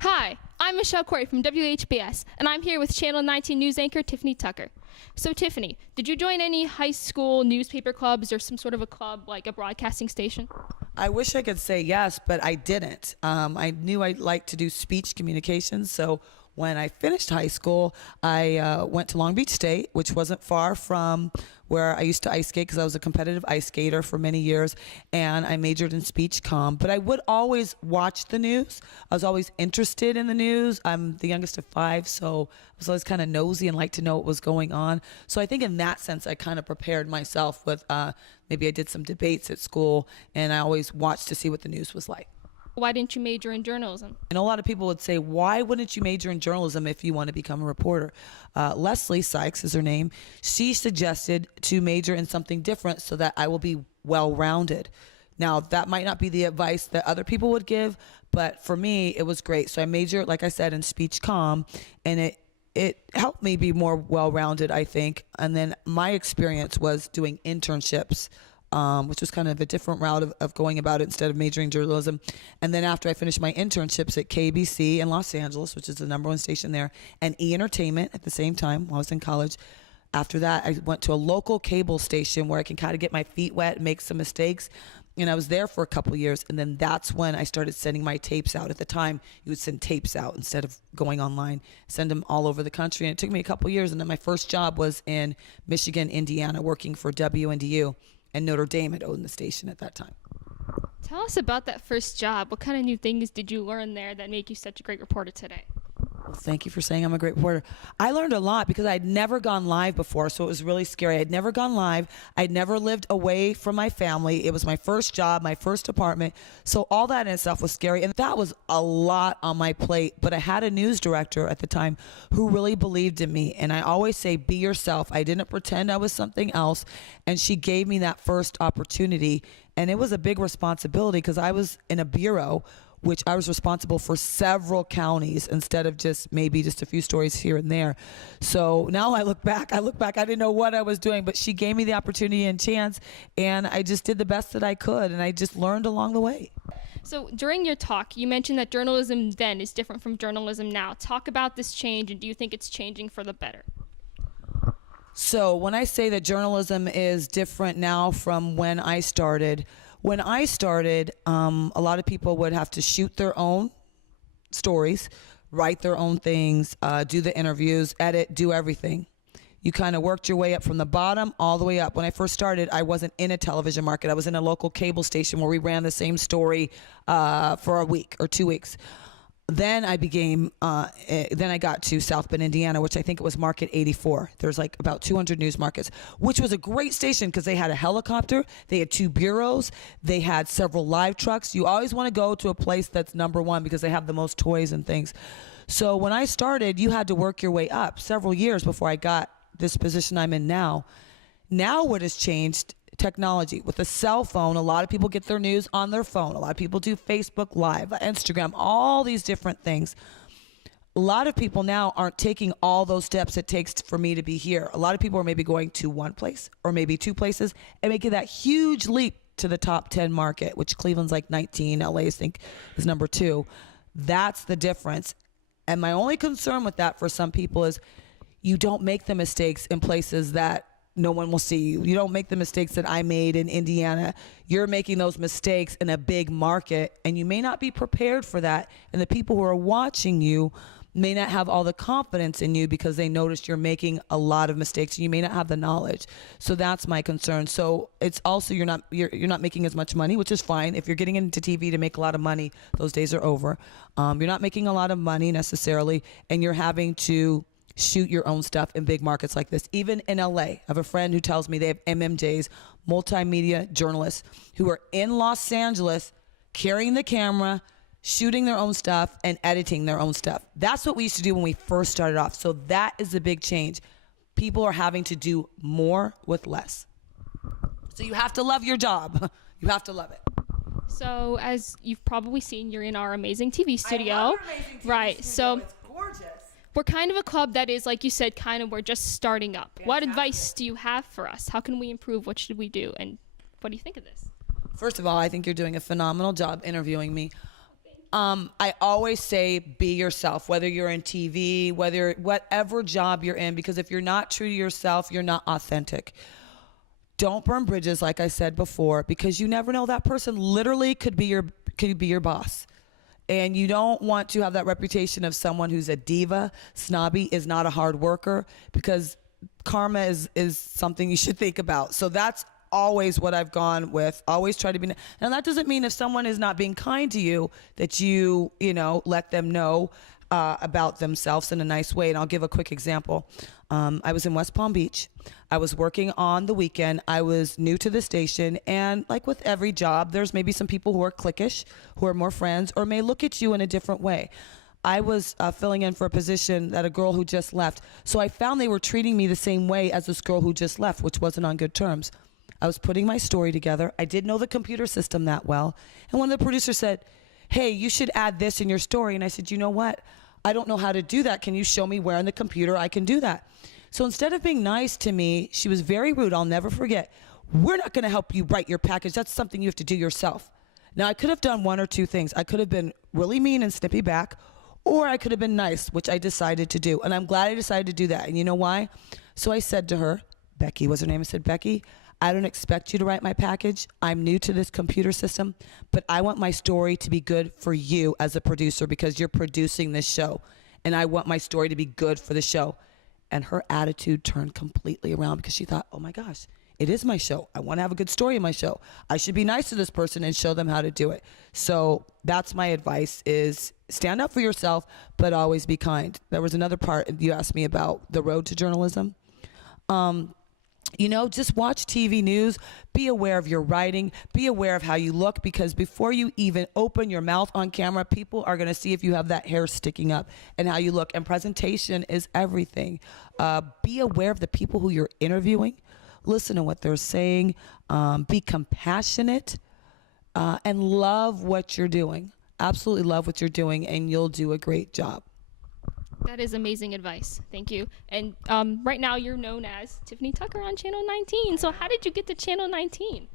Hi, I'm Michelle Corey from WHBS, and I'm here with Channel 19 news anchor Tiffany Tucker. So Tiffany, did you join any high school newspaper clubs or some sort of a club like a broadcasting station? I wish I could say yes, but I didn't. I knew I'd like to do speech communications, so when I finished high school, I went to Long Beach State, which wasn't far from where I used to ice skate because I was a competitive ice skater for many years, and I majored in speech comm. But I would always watch the news. I was always interested in the news. I'm the youngest of five, so I was always kind of nosy and liked to know what was going on. So I think in that sense, I kind of prepared myself with maybe I did some debates at school, and I always watched to see what the news was like. Why didn't you major in journalism? And a lot of people would say, why wouldn't you major in journalism if you want to become a reporter? Leslie Sykes is her name. She suggested to major in something different so that I will be well-rounded. Now, that might not be the advice that other people would give, but for me, it was great. So I majored, like I said, in speech comm, and it helped me be more well-rounded, I think. And then my experience was doing internships, which was kind of a different route of going about it instead of majoring in journalism. And then after I finished my internships at KBC in Los Angeles, which is the #1 station there, and E! Entertainment at the same time while I was in college, after that I went to a local cable station where I can kind of get my feet wet and make some mistakes. And I was there for a couple of years, and then that's when I started sending my tapes out. At the time, you would send tapes out instead of going online, send them all over the country. And it took me a couple of years, and then my first job was in Michigan, Indiana, working for WNDU. And Notre Dame had owned the station at that time. Tell us about that first job. What kind of new things did you learn there that make you such a great reporter today? Well, thank you for saying I'm a great reporter. I learned a lot because I'd never gone live before, so it was really scary. I'd never gone live. I'd never lived away from my family. It was my first job, my first apartment. So all that in itself was scary, and that was a lot on my plate. But I had a news director at the time who really believed in me, and I always say, be yourself. I didn't pretend I was something else, and she gave me that first opportunity, and it was a big responsibility because I was in a bureau which I was responsible for several counties instead of maybe just a few stories here and there. So now I look back, I didn't know what I was doing, but she gave me the opportunity and chance, and I just did the best that I could, and I just learned along the way. So during your talk, you mentioned that journalism then is different from journalism now. Talk about this change, and do you think it's changing for the better? So when I say that journalism is different now from when I started, a lot of people would have to shoot their own stories, write their own things, do the interviews, edit, do everything. You kind of worked your way up from the bottom all the way up. When I first started, I wasn't in a television market. I was in a local cable station where we ran the same story for a week or 2 weeks. Then I got to South Bend, Indiana, which I think it was Market 84. There's like about 200 news markets, which was a great station because they had a helicopter, they had 2 bureaus, they had several live trucks. You always want to go to a place that's #1 because they have the most toys and things. So when I started, you had to work your way up several years before I got this position I'm in now. Now what has changed? Technology. With a cell phone, a lot of people get their news on their phone. A lot of people do Facebook Live, Instagram, all these different things. A lot of people now aren't taking all those steps it takes for me to be here. A lot of people are maybe going to one place or maybe 2 places and making that huge leap to the top 10 market, which Cleveland's like 19, LA I think is #2. That's the difference. And my only concern with that for some people is you don't make the mistakes in places that no one will see you. You don't make the mistakes that I made in Indiana. You're making those mistakes in a big market, and you may not be prepared for that. And the people who are watching you may not have all the confidence in you because they noticed you're making a lot of mistakes and you may not have the knowledge. So that's my concern. So it's also you're not making as much money, which is fine. If you're getting into TV to make a lot of money, those days are over. You're not making a lot of money necessarily, and you're having to shoot your own stuff in big markets like this. Even in LA, I have a friend who tells me they have MMJs, multimedia journalists, who are in Los Angeles carrying the camera, shooting their own stuff, and editing their own stuff. That's what we used to do when we first started off. So that is a big change. People are having to do more with less. So you have to love your job. You have to love it. So as you've probably seen, you're in our amazing TV studio. I love our amazing TV right. studio. So it's gorgeous. we're kind of a club that is, like you said, we're just starting up. Fantastic. What advice do you have for us? How can we improve? What should we do? And what do you think of this? First of all, I think you're doing a phenomenal job interviewing me. I always say be yourself, whether you're in TV, whatever job you're in, because if you're not true to yourself, you're not authentic. Don't burn bridges, like I said before, because you never know, that person literally could be your boss. And you don't want to have that reputation of someone who's a diva, snobby, is not a hard worker, because karma is something you should think about. So that's always what I've gone with. Always try to be. Now that doesn't mean if someone is not being kind to you that you let them know about themselves in a nice way. And I'll give a quick example. I was in West Palm Beach. I was working on the weekend. I was new to the station, and like with every job, there's maybe some people who are cliquish, who are more friends, or may look at you in a different way. I was filling in for a position that a girl who just left. So I found they were treating me the same way as this girl who just left, which wasn't on good terms. I was putting my story together. I didn't know the computer system that well. And one of the producers said, hey, you should add this in your story. And I said, you know what? I don't know how to do that. Can you show me where on the computer I can do that? So instead of being nice to me, she was very rude. I'll never forget. We're not going to help you write your package. That's something you have to do yourself. Now, I could have done one or two things. I could have been really mean and snippy back, or I could have been nice, which I decided to do. And I'm glad I decided to do that. And you know why? So I said to her, Becky was her name. I said, Becky, I don't expect you to write my package. I'm new to this computer system, but I want my story to be good for you as a producer, because you're producing this show, and I want my story to be good for the show. And her attitude turned completely around, because she thought, oh my gosh, it is my show. I want to have a good story in my show. I should be nice to this person and show them how to do it. So that's my advice, is stand up for yourself, but always be kind. There was another part you asked me about the road to journalism. Just watch TV news, be aware of your writing, be aware of how you look, because before you even open your mouth on camera, people are going to see if you have that hair sticking up and how you look. And presentation is everything. Be aware of the people who you're interviewing. Listen to what they're saying. Be compassionate and love what you're doing. Absolutely love what you're doing, and you'll do a great job. That is amazing advice. Thank you. And right now you're known as Tiffany Tucker on Channel 19. So how did you get to Channel 19?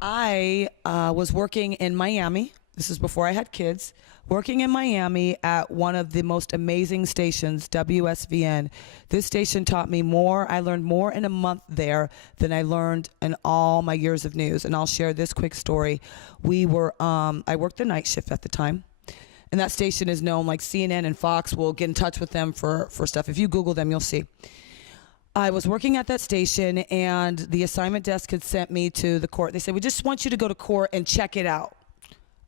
I was working in Miami. This is before I had kids. Working in Miami at one of the most amazing stations, WSVN. This station taught me more. I learned more in a month there than I learned in all my years of news. And I'll share this quick story. I worked the night shift at the time. And that station is known, like CNN and Fox will get in touch with them for stuff. If you Google them, you'll see. I was working at that station, and the assignment desk had sent me to the court. They said, we just want you to go to court and check it out.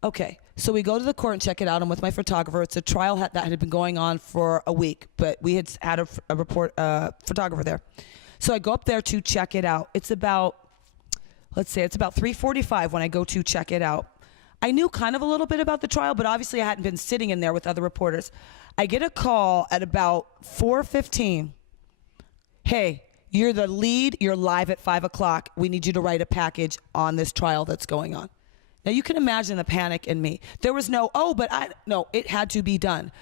Okay, so we go to the court and check it out. I'm with my photographer. It's a trial that had been going on for a week, but we had a photographer there. So I go up there to check it out. It's about 3:45 when I go to check it out. I knew kind of a little bit about the trial, but obviously I hadn't been sitting in there with other reporters. I get a call at about 4:15. Hey, you're the lead. You're live at 5 o'clock. We need you to write a package on this trial that's going on. Now you can imagine the panic in me. There was no, it had to be done.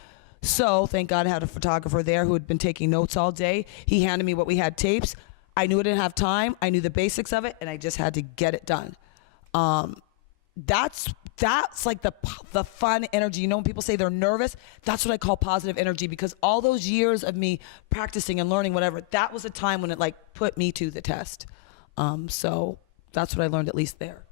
So thank God I had a photographer there who had been taking notes all day. He handed me what we had, tapes. I knew I didn't have time. I knew the basics of it, and I just had to get it done. That's like the fun energy. When people say they're nervous, that's what I call positive energy, because all those years of me practicing and learning whatever, that was a time when it put me to the test. So that's what I learned, at least there.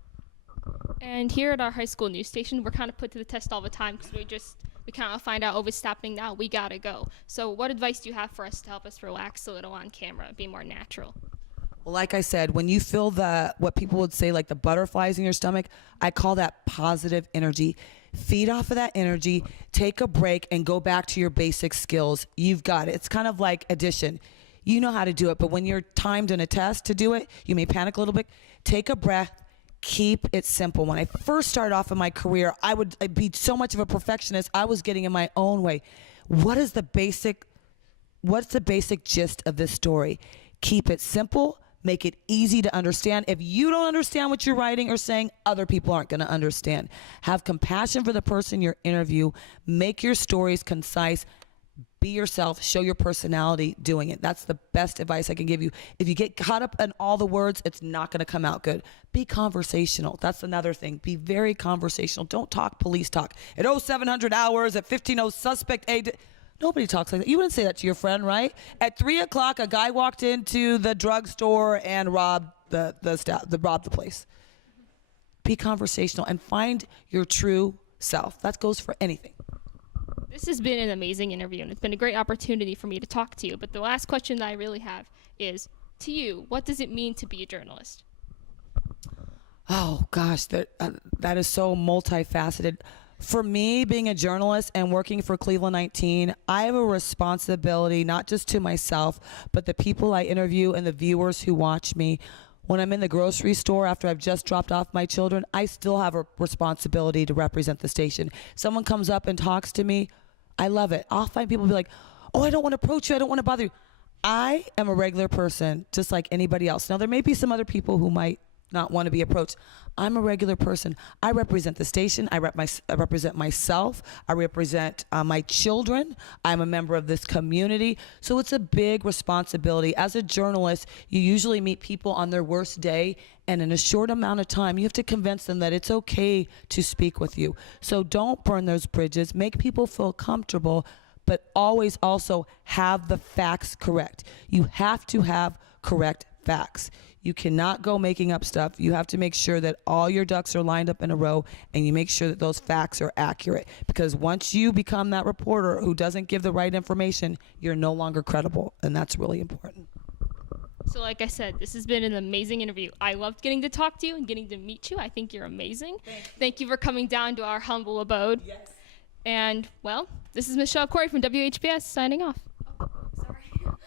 And here at our high school news station, we're kind of put to the test all the time, because we kind of find out, oh, it's happening now, we gotta go. So what advice do you have for us to help us relax a little on camera, be more natural? Well, like I said, when you feel what people would say, like the butterflies in your stomach, I call that positive energy. Feed off of that energy, take a break, and go back to your basic skills. You've got it. It's kind of like addition. You know how to do it, but when you're timed in a test to do it, you may panic a little bit. Take a breath. Keep it simple. When I first started off in my career, I'd be so much of a perfectionist. I was getting in my own way. What's the basic gist of this story? Keep it simple. Make it easy to understand. If you don't understand what you're writing or saying, other people aren't going to understand. Have compassion for the person you're interviewing. Make your stories concise. be yourself, show your personality doing it. That's the best advice I can give you. If you get caught up in all the words, it's not going to come out good. Be conversational. That's another thing. Be very conversational. Don't talk police talk. At 0700 hours, at 15:00 suspect A. Nobody talks like that. You wouldn't say that to your friend, right? At 3 o'clock, a guy walked into the drugstore and robbed robbed the place. Be conversational and find your true self. That goes for anything. This has been an amazing interview, and it's been a great opportunity for me to talk to you. But the last question that I really have is, to you, what does it mean to be a journalist? Oh, gosh, that is so multifaceted. For me, being a journalist and working for Cleveland 19, I have a responsibility not just to myself, but the people I interview and the viewers who watch me. When I'm in the grocery store after I've just dropped off my children, I still have a responsibility to represent the station. Someone comes up and talks to me, I love it. I'll find people be like, oh, I don't want to approach you. I don't want to bother you. I am a regular person, just like anybody else. Now, there may be some other people who might not want to be approached. I'm a regular person. I represent the station. I represent myself. I represent my children. I'm a member of this community. So it's a big responsibility. As a journalist, you usually meet people on their worst day, and in a short amount of time, you have to convince them that it's okay to speak with you. So don't burn those bridges. Make people feel comfortable, but always also have the facts correct. You have to have correct facts. You cannot go making up stuff. You have to make sure that all your ducks are lined up in a row, and you make sure that those facts are accurate. Because once you become that reporter who doesn't give the right information, you're no longer credible, and that's really important. So like I said, this has been an amazing interview. I loved getting to talk to you and getting to meet you. I think you're amazing. Thank you for coming down to our humble abode. Yes. And, well, this is Michelle Corey from WHBS signing off.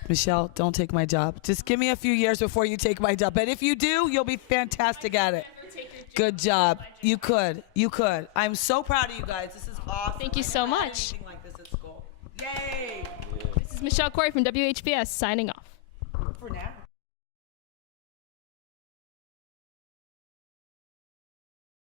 Michelle, don't take my job. Just give me a few years before you take my job. But if you do, you'll be fantastic at it. Good job. You could. You could. I'm so proud of you guys. This is awesome. Thank you so much. Anything like this at school. Yay! This is Michelle Corey from WHBS signing off. For now.